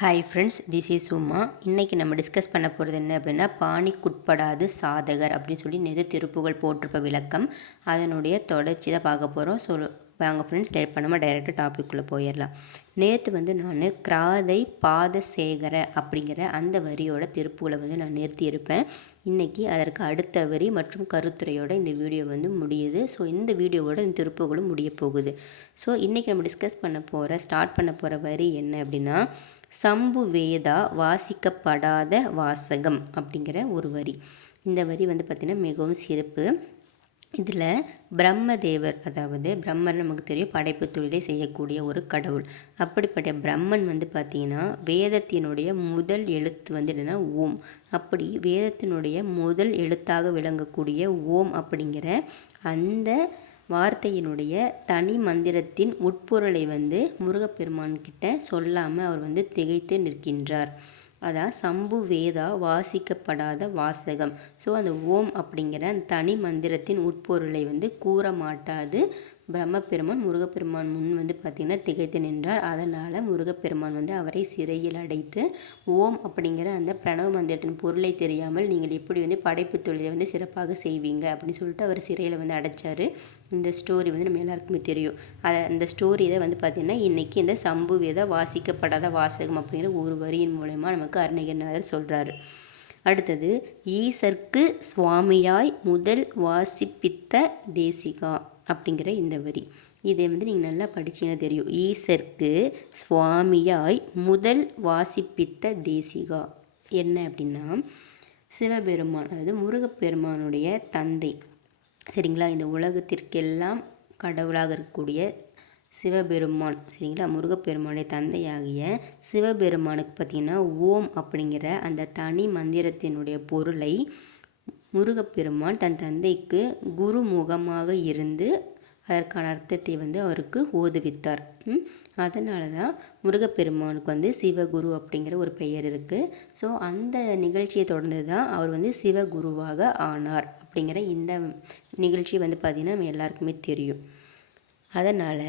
Hi friends this is Uma இன்றைக்கி நம்ம discuss பண்ண போகிறது என்ன அப்படின்னா பாணிக்குட்படாது சாதகர் அப்படின்னு சொல்லி நெது திருப்புகள் போட்டிருப்ப விளக்கம். அதனுடைய தொடர்ச்சி தான் பார்க்க போகிறோம் ஸோ வாங்க ஃப்ரெண்ட்ஸ் லேட் பண்ணாமல் டைரெக்டாக டாபிக்குள்ளே போயிடலாம் நேற்று வந்து நான் கிராதை பாதசேகர அப்படிங்கிற அந்த வரியோட திருப்புகளை வந்து நான் நிறுத்தியிருப்பேன். இன்றைக்கி அதற்கு அடுத்த வரி மற்றும் கருத்துரையோட இந்த வீடியோ வந்து முடியுது. ஸோ இந்த வீடியோவோட இந்த திருப்புகளும் முடிய போகுது. ஸோ இன்றைக்கி நம்ம டிஸ்கஸ் பண்ண போகிற ஸ்டார்ட் பண்ண போகிற வரி என்ன அப்படின்னா சம்பு வேதா வாசிக்கப்படாத வாசகம் அப்படிங்கிற ஒரு வரி. இந்த வரி வந்து பார்த்திங்கன்னா மிகவும் சிறப்பு. இதில் பிரம்மதேவர் அதாவது பிரம்மன் நமக்கு தெரியும் படைப்பு தொழிலை செய்யக்கூடிய ஒரு கடவுள். அப்படிப்பட்ட பிரம்மன் வந்து பார்த்திங்கன்னா வேதத்தினுடைய முதல் எழுத்து வந்து என்னென்னா ஓம். அப்படி வேதத்தினுடைய முதல் எழுத்தாக விளங்கக்கூடிய ஓம் அப்படிங்கிற அந்த வார்த்தையினுடைய தனி மந்திரத்தின் உட்பொருளை வந்து முருகப்பெருமான்கிட்ட சொல்லாமல் அவர் வந்து திகைத்து நிற்கின்றார். அதான் சம்பு வேதா வாசிக்கப்படாத வாசகம். ஸோ அந்த ஓம் அப்படிங்கிற தனி மந்திரத்தின் உட்பொருளை வந்து கூற மாட்டாது பிரம்மபெருமான் முருகப்பெருமான் முன் வந்து பார்த்திங்கன்னா திகைத்து நின்றார். அதனால் முருகப்பெருமான் வந்து அவரை சிறையில் அடைத்து ஓம் அப்படிங்கிற அந்த பிரணவ மந்திரத்தின் பொருளை தெரியாமல் நீங்கள் எப்படி வந்து படைப்பு தொழிலை வந்து சிறப்பாக செய்வீங்க அப்படின்னு சொல்லிட்டு அவர் சிறையில் வந்து அடைச்சார். இந்த ஸ்டோரி வந்து நம்ம எல்லாருக்குமே தெரியும். அதை அந்த ஸ்டோரி இதை வந்து பார்த்திங்கன்னா இன்றைக்கி இந்த சம்புவேத வாசிக்கப்படாத வாசகம் அப்படிங்கிற ஒரு வரியின் மூலயமா நமக்கு அருணகிரிநாதர் சொல்கிறாரு அடுத்தது ஈசர்க்கு சுவாமியாய் முதல் வாசிப்பித்த தேசிகா. அப்படிங்கிற இந்த வரி. இதை வந்து நீங்கள் நல்லா படிச்சிங்கன்னா தெரியும். ஈசர்க்கு சுவாமியாய் முதல் வாசிப்பித்த தேசிகா. என்ன அப்படின்னா சிவபெருமான் அதாவது முருகப்பெருமானுடைய தந்தை. சரிங்களா? இந்த உலகத்திற்கெல்லாம் கடவுளாக இருக்கக்கூடிய சிவபெருமான் சரிங்களா? முருகப்பெருமானுடைய தந்தையாகிய சிவபெருமானுக்கு பார்த்திங்கன்னா ஓம் அப்படிங்கிற அந்த தனி மந்திரத்தினுடைய பொருளை முருகப்பெருமான் தன் தந்தைக்கு குருமுகமாக இருந்து அதற்கான அர்த்தத்தை வந்து அவருக்கு ஓதுவித்தார். அதனால தான் முருகப்பெருமானுக்கு வந்து சிவகுரு அப்படிங்கிற ஒரு பெயர் இருக்குது ஸோ அந்த நிகழ்ச்சியை தொடர்ந்து தான் அவர் வந்து சிவகுருவாக ஆனார் அப்படிங்கிற இந்த நிகழ்ச்சி வந்து பார்த்திங்கன்னா நம்ம எல்லாருக்குமே தெரியும். அதனால்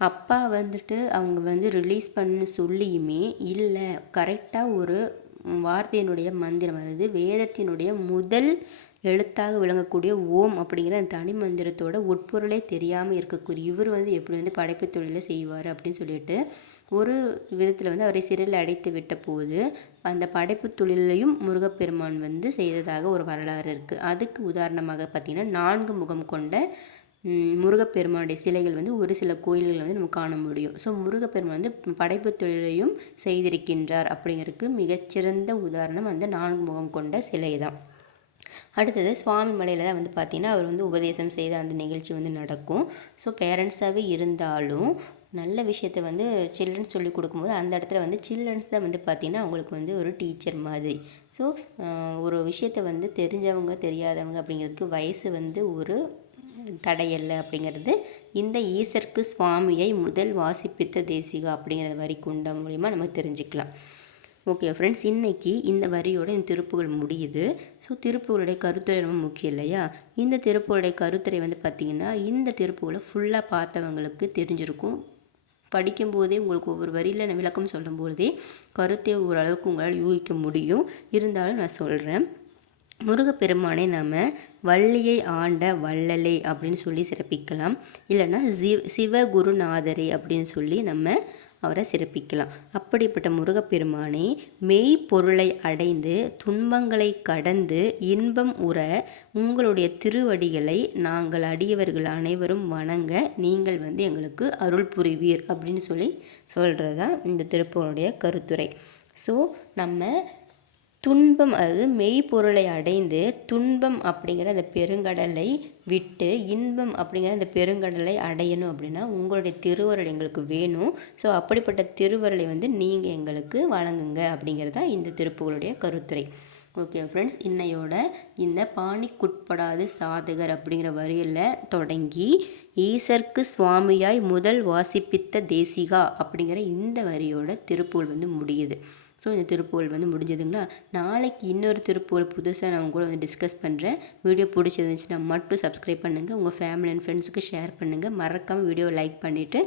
அப்பா வந்துட்டு அவங்க வந்து ரிலீஸ் பண்ண சொல்லியுமே இல்லை கரெக்டாக ஒரு வார்த்தையினுடைய மந்திரம் அதாவது வேதத்தினுடைய முதல் எழுத்தாக விளங்கக்கூடிய ஓம் அப்படிங்கிற அந்த தனி மந்திரத்தோட உட்பொருளே தெரியாமல் இருக்கக்கூடிய இவர் வந்து எப்படி வந்து படைப்பு தொழிலை செய்வார் அப்படின்னு சொல்லிட்டு ஒரு விதத்தில் வந்து அவரை சிறையில் அடைத்து விட்ட போது அந்த படைப்பு தொழிலையும் முருகப்பெருமான் வந்து செய்ததாக ஒரு வரலாறு இருக்குது அதுக்கு உதாரணமாக பார்த்திங்கன்னா நான்கு முகம் கொண்ட முருகப்பெருமானுடைய சிலைகள் வந்து ஒரு சில கோயில்களில் வந்து நம்ம காண முடியும். ஸோ முருகப்பெருமான் வந்து படைப்பு தொழிலையும் செய்திருக்கின்றார் அப்படிங்கிறதுக்கு மிகச்சிறந்த உதாரணம் அந்த நான்கு முகம் கொண்ட சிலை தான் அடுத்தது சுவாமி மலையில் தான் வந்து பார்த்திங்கன்னா அவர் வந்து உபதேசம் செய்த அந்த நிகழ்ச்சி வந்து நடக்கும். ஸோ பேரண்ட்ஸாகவே இருந்தாலும் நல்ல விஷயத்த வந்து சில்ட்ரன்ஸ் சொல்லி கொடுக்கும்போது அந்த இடத்துல வந்து சில்ட்ரன்ஸ் தான் வந்து பார்த்திங்கன்னா அவங்களுக்கு வந்து ஒரு டீச்சர் மாதிரி. ஸோ ஒரு விஷயத்தை வந்து தெரிஞ்சவங்க தெரியாதவங்க அப்படிங்கிறதுக்கு வயசு வந்து ஒரு தடையல்ல அப்படிங்கிறது இந்த ஈசர்க்கு சுவாமியை முதல் வாசிப்பித்த தேசிகா அப்படிங்கிற வரி குண்டம் மூலிமா நம்ம தெரிஞ்சுக்கலாம். ஓகே ஃப்ரெண்ட்ஸ் இன்றைக்கி இந்த வரியோட இந்த திருப்புகள் முடியுது. ஸோ திருப்புகளுடைய கருத்துரை ரொம்ப முக்கியம் இல்லையா? இந்த திருப்புகளுடைய கருத்துரை வந்து பார்த்திங்கன்னா இந்த திருப்புகளை ஃபுல்லாக பார்த்தவங்களுக்கு தெரிஞ்சிருக்கும். படிக்கும்போதே உங்களுக்கு ஒவ்வொரு வரியில் விளக்கம் சொல்லும்போதே கருத்தை ஓரளவுக்கு உங்களால் யூகிக்க முடியும். இருந்தாலும் நான் சொல்கிறேன் முருகப்பெருமானை நாம் வள்ளியை ஆண்ட வள்ளலை அப்படின்னு சொல்லி சிறப்பிக்கலாம். இல்லைன்னா சிவ சிவகுருநாதரை அப்படின்னு சொல்லி நம்ம அவரை சிறப்பிக்கலாம். அப்படிப்பட்ட முருகப்பெருமானை மெய் பொருளை அடைந்து துன்பங்களை கடந்து இன்பம் உற உங்களுடைய திருவடிகளை நாங்கள் அடியவர்கள் அனைவரும் வணங்க நீங்கள் வந்து எங்களுக்கு அருள் புரிவீர் அப்படின்னு சொல்லி சொல்கிறது தான் இந்த திருப்பூருடைய கருத்துரை. ஸோ நம்ம துன்பம் அதாவது மெய்ப்பொருளை அடைந்து துன்பம் அப்படிங்கிற அந்த பெருங்கடலை விட்டு இன்பம் அப்படிங்கிற அந்த பெருங்கடலை அடையணும் அப்படின்னா உங்களுடைய திருவருள் எங்களுக்கு வேணும். ஸோ அப்படிப்பட்ட திருவருளை வந்து நீங்கள் எங்களுக்கு வழங்குங்க அப்படிங்கிறது தான் இந்த திருப்புகளுடைய கருத்துரை. ஓகே ஃப்ரெண்ட்ஸ் இன்னையோட இந்த பாணிக்குட்படாது சாதகர் அப்படிங்கிற வரியில் தொடங்கி ஈசர்க்கு சுவாமியாய் முதல் வாசிப்பித்த தேசிகா அப்படிங்கிற இந்த வரியோட திருப்புகள் வந்து முடியுது. ஸோ இந்த திருப்புகள் வந்து முடிஞ்சதுங்களா? நாளைக்கு இன்னொரு திருப்புகள் புதுசாக நான் உங்க வந்து டிஸ்கஸ் பண்ணுறேன் வீடியோ பிடிச்சிருந்துச்சுன்னா மட்டும் சப்ஸ்கிரைப் பண்ணுங்கள் உங்கள் ஃபேமிலி அண்ட் ஃப்ரெண்ட்ஸுக்கு ஷேர் பண்ணுங்கள் மறக்காமல் வீடியோ லைக் பண்ணிவிட்டு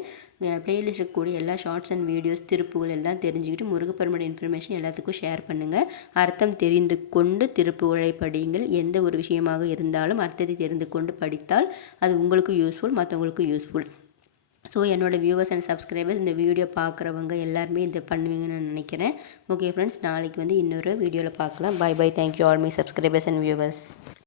ப்ளேலிஸ்ட் கூட எல்லா ஷார்ட்ஸ் அண்ட் வீடியோஸ் திருப்புகள் எல்லாம் தெரிஞ்சுக்கிட்டு முருகப்பெருமோட இன்ஃபர்மேஷன் எல்லாத்துக்கும் ஷேர் பண்ணுங்கள் அர்த்தம் தெரிந்து கொண்டு திருப்புகழை படியுங்கள். எந்த ஒரு விஷயமாக இருந்தாலும் அர்த்தத்தை தெரிந்து கொண்டு படித்தால் அது உங்களுக்கும் யூஸ்ஃபுல் மற்றவங்களுக்கும் யூஸ்ஃபுல் ஸோ என்னோடய வியூவர்ஸ் அண்ட் சப்ஸ்கிரைபர்ஸ் இந்த வீடியோ பார்க்குறவங்க எல்லாருமே இதை பண்ணுவீங்கன்னு நான் நினைக்கிறேன். ஓகே ஃப்ரெண்ட்ஸ் நாளைக்கு வந்து இன்னொரு வீடியோவில் பார்க்கலாம். Bye bye thank you all my subscribers and viewers